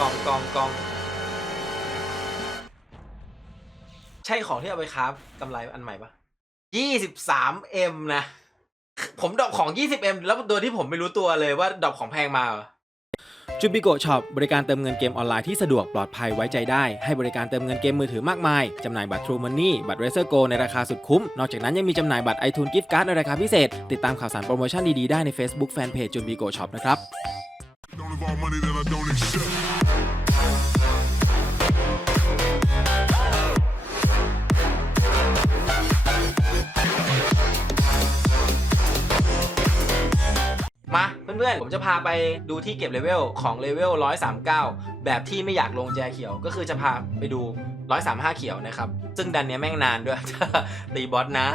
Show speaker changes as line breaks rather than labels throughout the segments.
กองกองกองใช่ของที่เอาไปคราฟกำไรอันใหม่ปะ23 M นะ ผมดรอปของ 20M แล้วโดยที่ผมไม่รู้ตัวเลยว่าดรอปของแพงมาเหรอ
จูบิโกช็อปบริการเติมเงินเกมออนไลน์ที่สะดวกปลอดภัยไว้ใจได้ ให้บริการเติมเงินเกมมือถือมากมาย จำหน่ายบัตร True Money บัตร Razer Go ในราคาสุดคุ้ม นอกจากนั้นยังมีจำหน่ายบัตร iTunes Gift Card ในราคาพิเศษ ติดตามข่าวสารโปรโมชั่นดี ๆ ได้ใน Facebook Fanpage จูบิโกช็อปนะครับ
Don't involve money that I don't accept.
มาเพื่อนๆ ผมจะพาไปดูที่เก็บเลเวลของเลเวล 139 แบบที่ไม่อยากลงแจเขียว ก็คือจะพาไปดู 135 เขียวนะครับ ซึ่งดันเนี้ยแม่งนานด้วย ตีบอสนา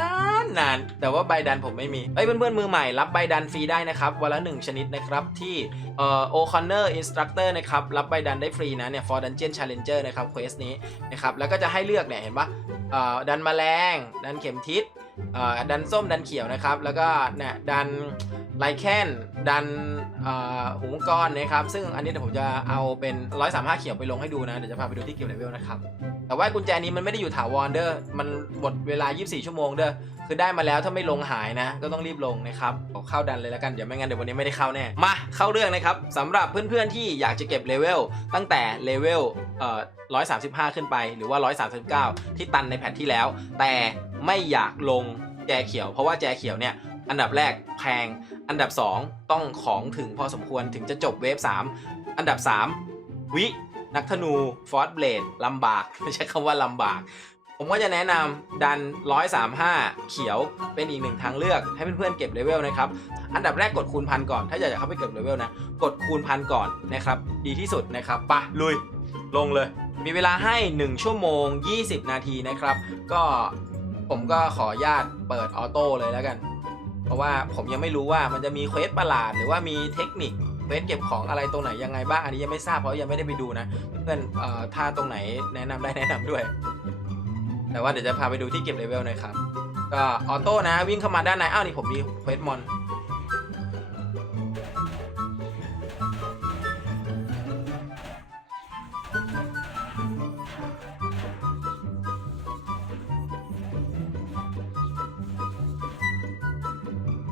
นนาน แต่ว่าใบดันผมไม่มีเอ้ยเพื่อนๆ มือใหม่รับใบดันฟรีได้นะครับ วันละ 1 ชนิดนะครับที่ เอ่อโอคอนเนอร์อินสตรัคเตอร์นะครับรับใบดันได้ฟรีนะเนี่ย for dungeon challenger นะครับเควสนี้นะครับแล้วก็จะให้เลือกเนี่ยเห็นปะเอ่อดันแมลง ดันเข็มทิศเอ่อดันส้มดันเขียวนะครับแล้วก็เนี่ยดันไลแคนดันเอ่อหูมังกรนะครับซึ่งอันนี้เดี๋ยวผมจะเอาเป็น135เขียวไปลงให้ดูนะเดี๋ยวจะพาไปดูที่เก็บเลเวลนะครับแต่ว่ากุญแจนี้มันไม่ได้อยู่ถาวรเด้อมันหมดเวลา 24 ชั่วโมงเด้อคือได้มาแล้วถ้าไม่ลงหายนะ ก็ต้องรีบลงนะครับเอาเข้าดันเลยแล้วกันเดี๋ยวไม่งั้นเดี๋ยววันนี้ไม่ได้เข้าแน่มาเข้าเรื่องนะครับสำหรับเพื่อนๆที่อยากจะเก็บเลเวลตั้งแต่เลเวลเอ่อ135 ขึ้นไปหรือว่า 139 ที่ตันในแพทที่แล้ว แต่ไม่อยากลงแจเขียว เพราะว่าแจเขียวเนี่ยอันดับแรกแพง อันดับ 2 ต้องของถึงพอสมควรถึงจะจบเวฟ 3 อันดับ 3 วิ นักธนู ฟอร์สเบลดลำบากไม่ใช่คำว่าลำบาก ผมก็จะแนะนำดัน 135 เขียวเป็นอีกหนึ่งทางเลือกให้เพื่อนๆเก็บเลเวลนะครับ อันดับแรกกดคูณพันก่อน ถ้าอยากจะเข้าไปเก็บเลเวลนะ กดคูณพันก่อนนะครับ ดีที่สุดนะครับปะลุย ลงเลย มีเวลาให้ 1 ชั่วโมง 20 นาทีนะครับ ก็ผมก็ขออนุญาตเปิดออโต้เลยแล้วกัน เพราะว่าผมยังไม่รู้ว่ามันจะมีเควสประหลาดหรือว่ามีเทคนิคเวสเก็บของอะไรตรงไหนยังไงบ้างอันนี้ยังไม่ทราบเพราะยังไม่ได้ไปดูนะ เพื่อนเอ่อถ้าตรงไหนแนะนำได้แนะนำด้วย แต่ว่าเดี๋ยวจะพาไปดูที่เก็บเลเวลหน่อยครับ ก็ออโต้นะวิ่งเข้ามาด้านในอ้าวนี่ผมมีเควสมอน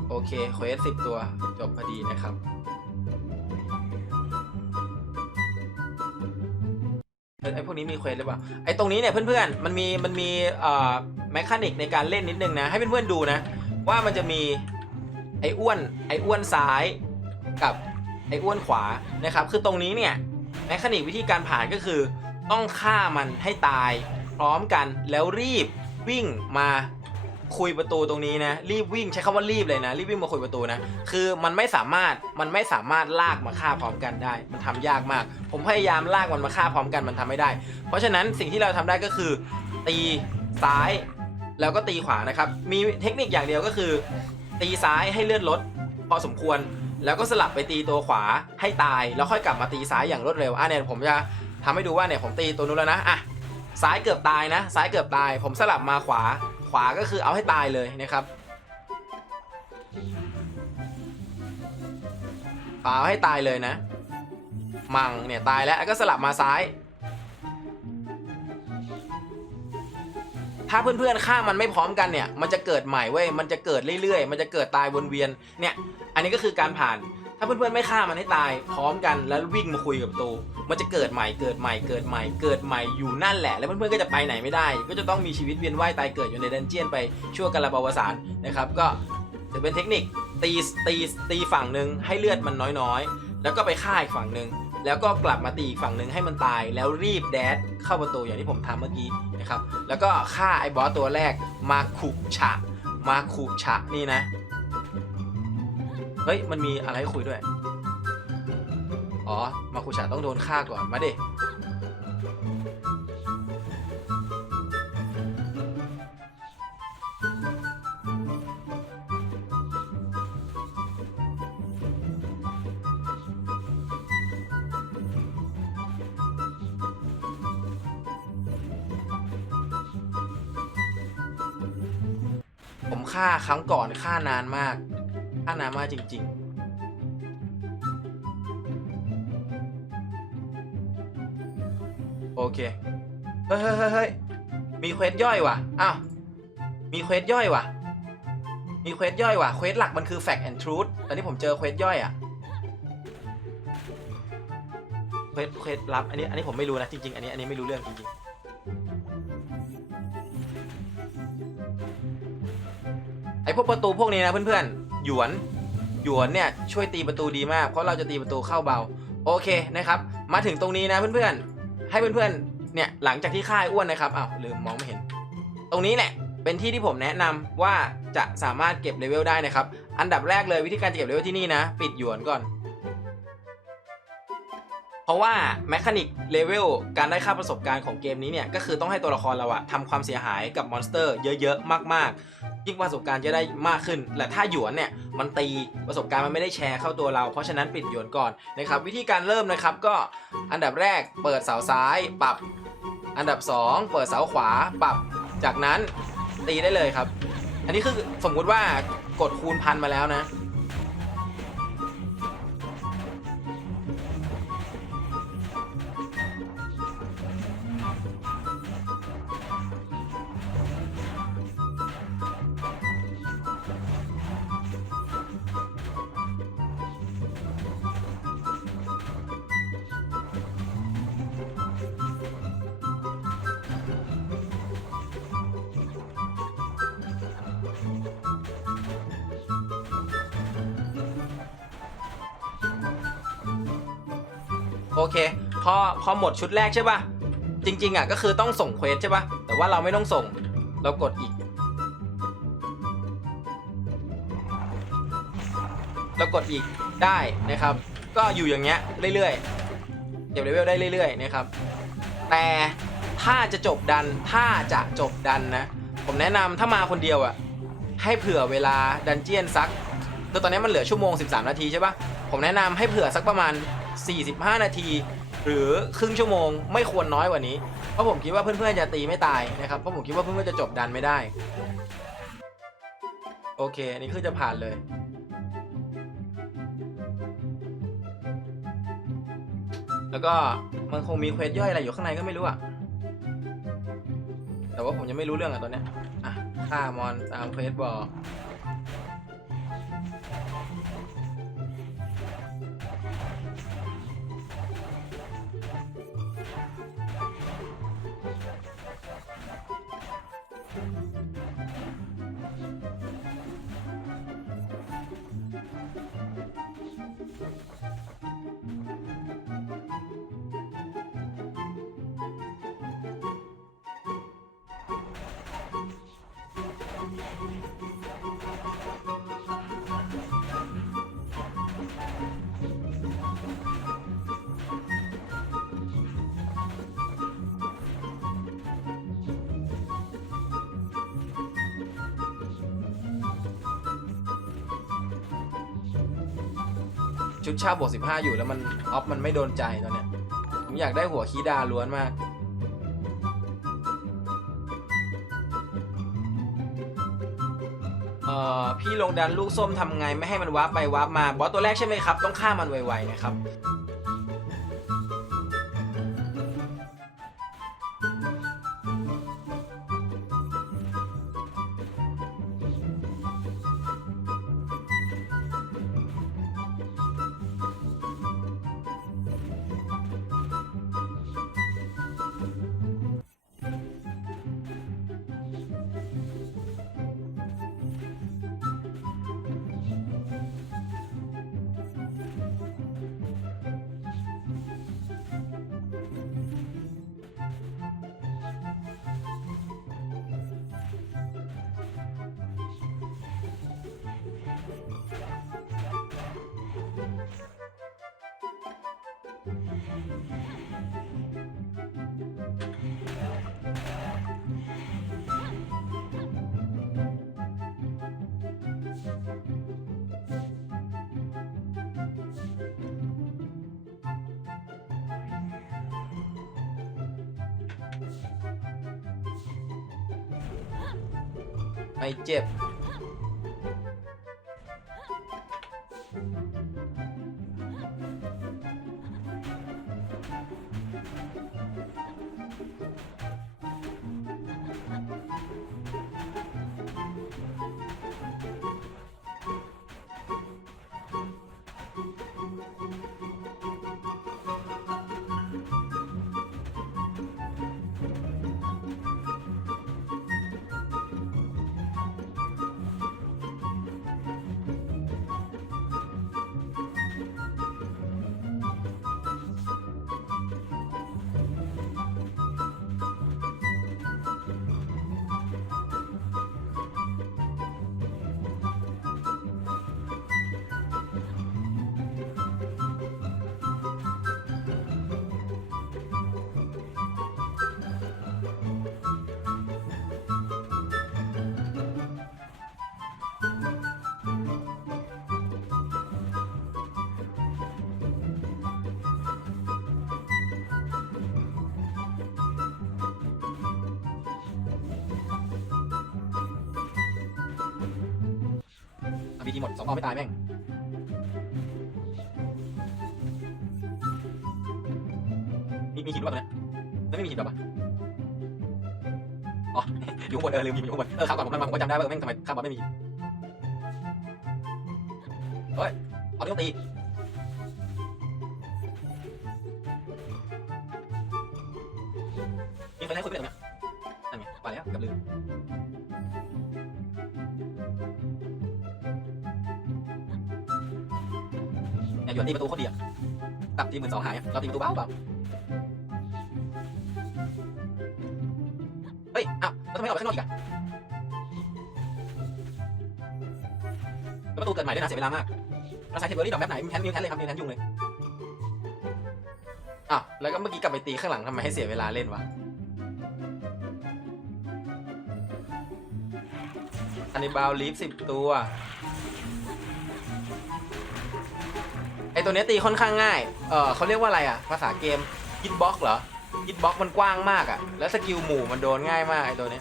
โอเคเควสสิบตัวจบพอดีนะครับ อ้ยไอพวกนี้มีเควสหรือเปล่าไอตรงนี้เนี่ยเพื่อนๆมันมีมันมีเอ่อแมคานิกในการเล่นนิดนึงนะให้เพื่อนๆดูนะ ว่ามันจะมีไออ้วนไออ้วนซ้ายกับไออ้วนขวานะครับคือตรงนี้เนี่ยแมคานิกวิธีการผ่านก็คือ ต้องฆ่ามันให้ตายพร้อมกันแล้วรีบวิ่งมา คุยประตูตรงนี้นะ รีบวิ่งใช้คำว่ารีบเลยนะ รีบวิ่งมาคุยประตูนะ คือมันไม่สามารถมันไม่สามารถลากมาฆ่าพร้อมกันได้ มันทำยากมาก ผมพยายามลากมันมาฆ่าพร้อมกันมันทำไม่ได้ เพราะฉะนั้นสิ่งที่เราทำได้ก็คือ ตีซ้าย แล้วก็ตีขวานะครับ มีเทคนิคอย่างเดียวก็คือ ตีซ้ายให้เลือดลดพอสมควร แล้วก็สลับไปตีตัวขวาให้ตาย แล้วค่อยกลับมาตีซ้ายอย่างรวดเร็วอะเนี่ยผมจะทำให้ดูว่าเนี่ยผมตีตัวนู้นแล้วนะอะซ้ายเกือบตายนะ ซ้ายเกือบตาย ผมสลับมาขวา ขวาก็คือเอาให้ตายเลยนะครับขวาเอาให้ตายเลยนะ มังเนี่ยตายแล้วก็สลับมาซ้าย ถ้าเพื่อนๆฆ่ามันไม่พร้อมกันเนี่ย มันจะเกิดใหม่เว้ย มันจะเกิดเรื่อยๆ มันจะเกิดตายวนเวียน เนี่ย อันนี้ก็คือการผ่าน ถ้าเพื่อนๆไม่ฆ่ามันให้ตายพร้อมกันแล้ววิ่งมาคุยกับตู มันจะเกิดใหม่เกิดใหม่เกิดใหม่เกิดใหม่อยู่นั่นแหละ แล้วเพื่อนๆก็จะไปไหนไม่ได้ ก็จะต้องมีชีวิตเวียนว่ายตายเกิดอยู่ในดันเจียนไปชั่วกาลปวสานนะครับก็ถือเป็นเทคนิคตีตีตีฝั่งหนึ่งให้เลือดมันน้อยๆ แล้วก็ไปฆ่าอีกฝั่งหนึ่งแล้วก็กลับมาตีอีกฝั่งหนึ่งให้มันตายแล้วรีบแดดเข้าประตูอย่างที่ผมทำเมื่อกี้นะครับแล้วก็ฆ่าไอ้บอสตัวแรกมาขุฉะมาขุฉะนี่นะเฮ้ยมันมีอะไรให้คุยด้วย อ๋อ มาคุฉะต้องโดนฆ่าก่อน มาดิ ผมฆ่าครั้งก่อนฆ่านานมาก ฆ่านานมากจริง ๆ เคเฮ้ยเฮ้ยเฮ้ยมีเควสย่อยว่ะ อ้าว มีเควสย่อยว่ะ มีเควสย่อยว่ะ เควสหลักมันคือ fact and truth ตอนนี้ผมเจอเควสย่อยอะเควสเควสลับ อันนี้ อันนี้ผมไม่รู้นะจริงๆ อันนี้ อันนี้ไม่รู้เรื่องจริงๆไอพวกประตูพวกนี้นะเพื่อนๆ หยวน หยวนเนี่ยช่วยตีประตูดีมาก เพราะเราจะตีประตูเข้าเบา โอเคนะครับ มาถึงตรงนี้นะเพื่อนๆ ให้เพื่อนๆ เนี่ยหลังจากที่ค่ายอ้วนนะครับอ้าวลืมมองไม่เห็น ตรงนี้แหละเป็นที่ที่ผมแนะนำว่าจะสามารถเก็บเลเวลได้นะครับ อันดับแรกเลยวิธีการเก็บเลเวลที่นี่นะ ปิดหยวนก่อน เพราะว่าแมคานิกเลเวลการได้ค่าประสบการณ์ของเกมนี้เนี่ย ก็คือต้องให้ตัวละครเราอะทำความเสียหายกับมอนสเตอร์เยอะๆ มากๆ ยิ่งประสบการณ์จะได้มากขึ้น และถ้าหยวนเนี่ย มันตีประสบการณ์มันไม่ได้แชร์เข้าตัวเรา เพราะฉะนั้นปิดหยวนก่อนนะครับวิธีการเริ่มนะครับก็อันดับแรกเปิดเสาซ้ายปรับ อันดับ 2 เปิดเสาขวาปรับ จากนั้นตีได้เลยครับ อันนี้คือสมมุติว่ากดคูณพันมาแล้วนะ เค พอพอหมดชุดแรกใช่ป่ะ จริง ๆ อะ ก็คือต้องส่งเควสใช่ป่ะ แต่ว่าเราไม่ต้องส่ง เรากดอีก เรากดอีกได้นะครับ ก็อยู่อย่างเงี้ยเรื่อยๆ เก็บเลเวลได้เรื่อยๆนะครับ แต่ถ้าจะจบดัน ถ้าจะจบดันนะ ผมแนะนำถ้ามาคนเดียวอะ ให้เผื่อเวลาดันเจียนสักคือตอนนี้มันเหลือชั่วโมง 13 นาทีใช่ปะผมแนะนำให้เผื่อสักประมาณ 45 นาที หรือครึ่งชั่วโมงไม่ควรน้อยกว่านี้ เพราะผมคิดว่าเพื่อนๆจะตีไม่ตายนะครับ เพราะผมคิดว่าเพื่อนๆจะจบดันไม่ได้ โอเค อันนี้คือจะผ่านเลยแล้วก็มันคงมีเควสย่อยอะไรอยู่ข้างในก็ไม่รู้อะแต่ว่าผมยังไม่รู้เรื่องอะตอนเนี้ย อะฆ่ามอนตามเควสบอก Thank ชุดชาบวก15อยู่แล้วมันออฟมันไม่โดนใจตอนเนี้ยผมอยากได้หัวคีดาล้วนมาก เอ่อ พี่ลงดันลูกส้มทำไงไม่ให้มันวาร์ปไปวาร์ปมา บอสตัวแรกใช่ไหมครับ ต้องฆ่ามันไวๆนะครับ ไม่เจ็บ บีทีหมดสองออไม่ตายแม่งมีมีหินด้วยปะเนี้ยแล้วไม่มีหินด้วยปะอ๋อ อยู่ข้างบนเออลืมหินอยู่ข้างบนเออข้าวก่อนผมนั่มาผมก็จำได้ว่าเออแม่งทำไมข้าวบอลไม่มีหินเฮ้ยเอนี่ต้องตี ประตูโคตรดีอะตับตีหมื่นสองหายอะเราตีประตูเบาเบาเฮ้ยอ้าวแล้วทำไมออกไปข้างนอกอีกอะแล้วประตูเกิดใหม่ด้วยนะเสียเวลามากเราใช้เทเบอรี่ดอกแบบไหนมีแทนมิวแทนเลยครับมิวแทนยุ่งเลยอ้าวแล้วก็เมื่อกี้กลับไปตีข้างหลังทำไมให้เสียเวลาเล่นวะอันนี้บาวลีฟสิบตัว ตัวเนี้ยตีค่อนข้างง่าย เออเขาเรียกว่าอะไรอะ ภาษาเกมยิทบ็อกเหรอยิทบ็อกมันกว้างมากอะแล้วสกิลหมู่มันโดนง่ายมากไอตัวเนี้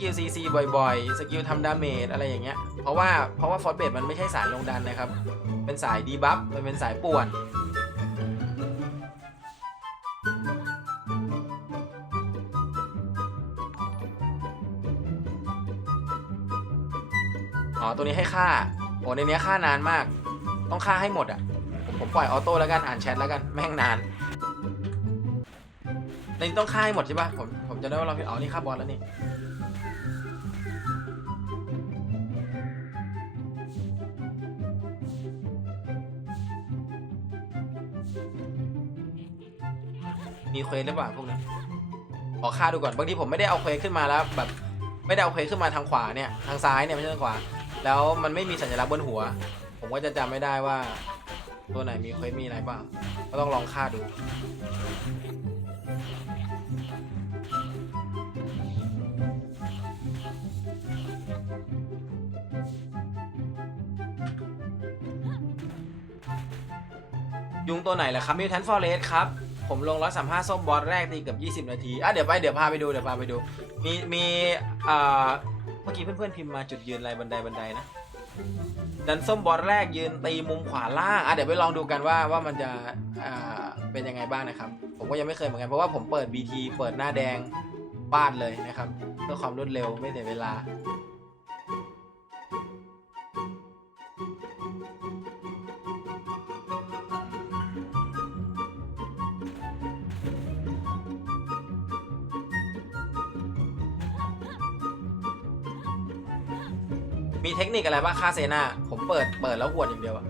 กิล CC บ่อยๆ สกิลทำดาเมจอะไรอย่างเงี้ย เพราะว่าเพราะว่าฟอร์เบมันไม่ใช่สายลงดันนะครับ เป็นสายดีบัฟ มันเป็นสายป่วน อ๋อ ตัวนี้ให้ฆ่า โอ้ในเนี้ยฆ่านานมาก ต้องฆ่าให้หมดอะผมผมปล่อยออโต้แล้วกัน อ่านแชทแล้วกัน แม่งนานในนี้ต้องฆ่าให้หมดใช่ปะผมผมจะได้ว่าเราผิดอ๋อนี่ฆ่าบอสแล้วนี่ มีเควสหรือเปล่าพวกนี้ขอฆ่าดูก่อนบางทีผมไม่ได้เอาเควสขึ้นมาแล้วแบบไม่ได้เอาเควสขึ้นมาทางขวาเนี่ยทางซ้ายเนี่ยไม่ใช่ทางขวา แล้วมันไม่มีสัญลักษณ์บนหัว ผมก็จะจำไม่ได้ว่า ตัวไหนมีเควสมีอะไรบ้างก็ต้องลองฆ่าดูยุงตัวไหนล่ะครับมิวแทนฟอเรสครับ ผมลง135ส้มบอสแรกตีเกือบ20นาที อะเดี๋ยวไปเดี๋ยวพาไปดูเดี๋ยวพาไปดู มีมีอ่าเมื่อกี้เพื่อนๆพิมพ์มาจุดยืนอะไรบันไดบันไดนะ ดันส้มบอสแรกยืนตีมุมขวาล่างอะเดี๋ยวไปลองดูกันว่าว่ามันจะอ่าเป็นยังไงบ้างนะครับ ผมก็ยังไม่เคยเหมือนกันเพราะว่าผมเปิด BT เปิดหน้าแดงปาดเลยนะครับ เพื่อความรวดเร็วไม่เสียเวลา เทคนิคอะไรบ้างค่าเซนาผมเปิดเปิดแล้วหวดอย่างเดียวอะ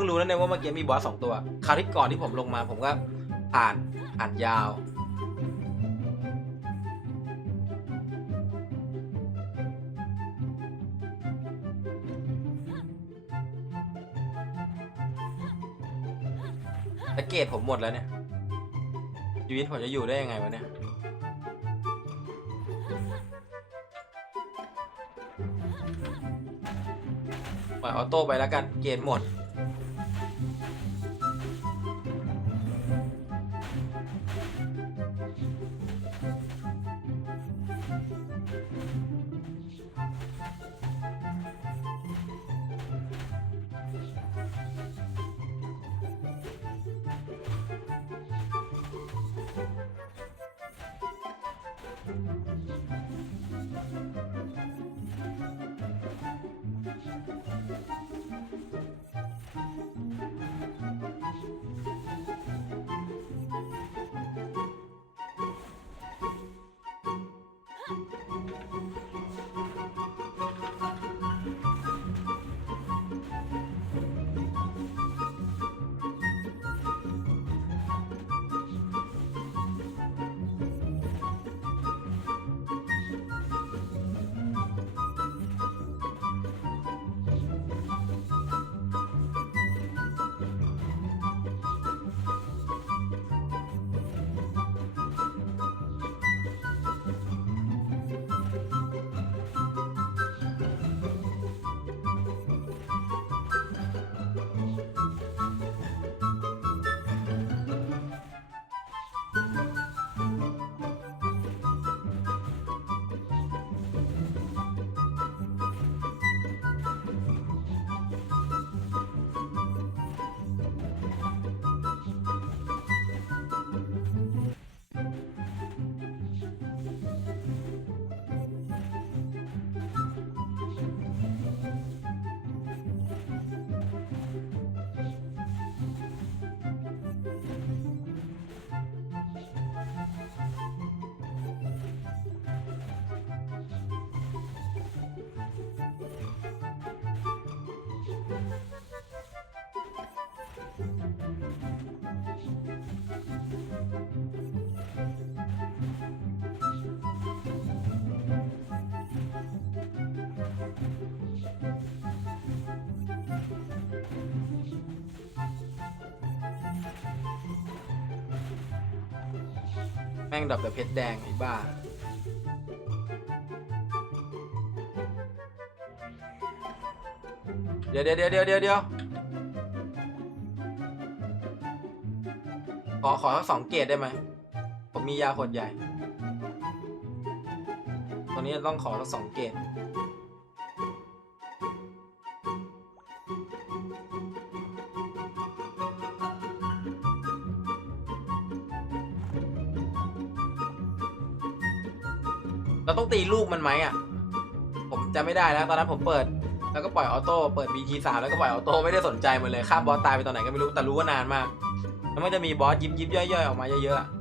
พิ่งรู้แล้วเนี่ยว่าเมื่อกี้มีบอสสองตัวคราวที่ก่อนที่ผมลงมา ผมก็ผ่านผ่านยาวต่เกรดผมหมดแล้วเนี่ยชีวิตผมจะอยู่ได้ยังไงวะเนี่ยปล่อยออโต้ไปแล้วกัน เกณฑ์หมด แม่งดับแต่เพชรแดงไอ้บ้าเดี๋ยวเดี๋ยวเดี๋ยวเดี๋ยวเดี๋ยวเดี๋ยวขอขอทั้งสองเกตได้ไหม ผมมียาขวดใหญ่ ตอนนี้ต้องขอทั้งสองเกต เราต้องตีลูกมันไหมอะ ผมจะไม่ได้แล้ว ตอนนั้นผมเปิด แล้วก็ปล่อยออโต้ เปิด BT 3แล้วก็ปล่อยออโต้ ไม่ได้สนใจมันเลยฆ่าบอสตายไปตอนไหนก็ไม่รู้ แต่รู้ว่านานมาก แล้วมันจะมีบอสยิบยิบย่อยๆออกมาเยอะๆ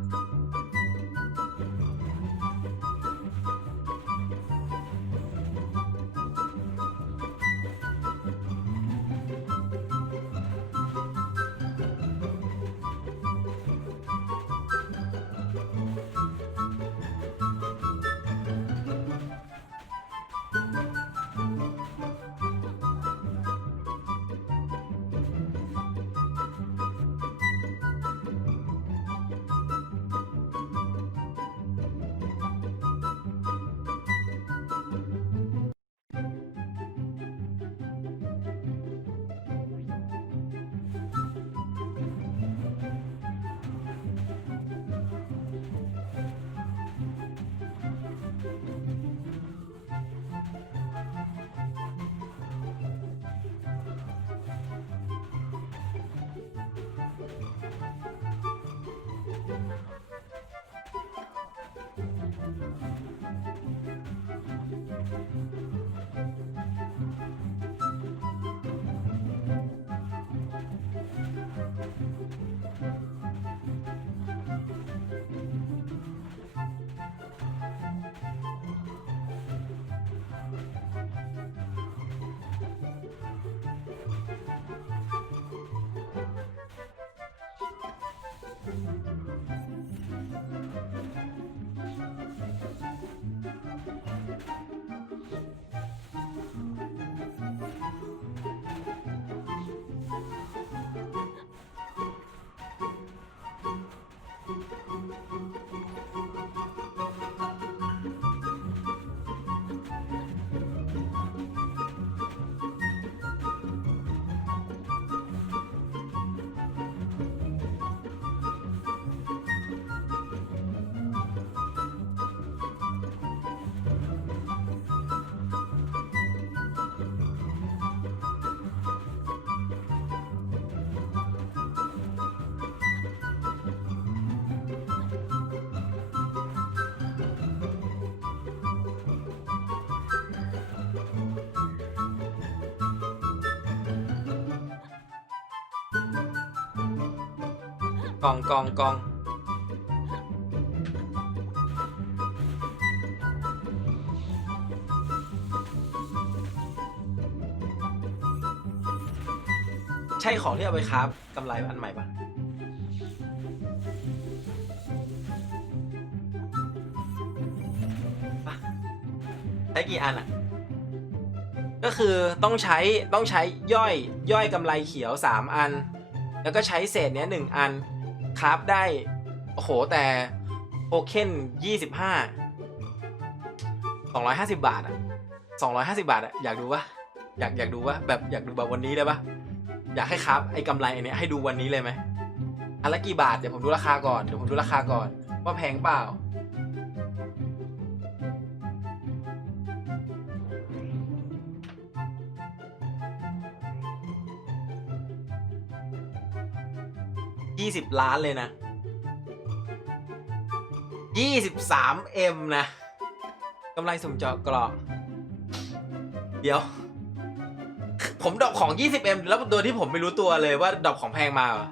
กองกองกองใช่ของที่เอาไปครับกำไรอันใหม่ปะปะใช้กี่อันอะ ก็คือต้องใช้ต้องใช้ย่อยย่อยกำไรเขียว 3 อัน แล้วก็ใช้เศษเนี้ยหนึ่งอัน คราฟได้ โอ้โห แต่โอเคนยี่สิบห้าสองร้อยห้าสิบาทอะสองร้อยห้าสิบาทอะ อยากดูปะอยากอยากดูปะแบบอยากดูแบบวันนี้ได้ปะอยากให้คราฟไอ้กำไรอันเนี้ยให้ดูวันนี้เลยไหมอันละกี่บาท เดี๋ยวผมดูราคาก่อน เดี๋ยวผมดูราคาก่อน ว่าแพงเปล่า ยี่สิบล้านเลยนะยี่สิบสามเอ็มนะกำไรสุ่มเจาะกรอบ เดี๋ยว ผมดรอปของ 20M แล้วโดยที่ผมไม่รู้ตัวเลยว่าดรอปของแพงมาเหรอ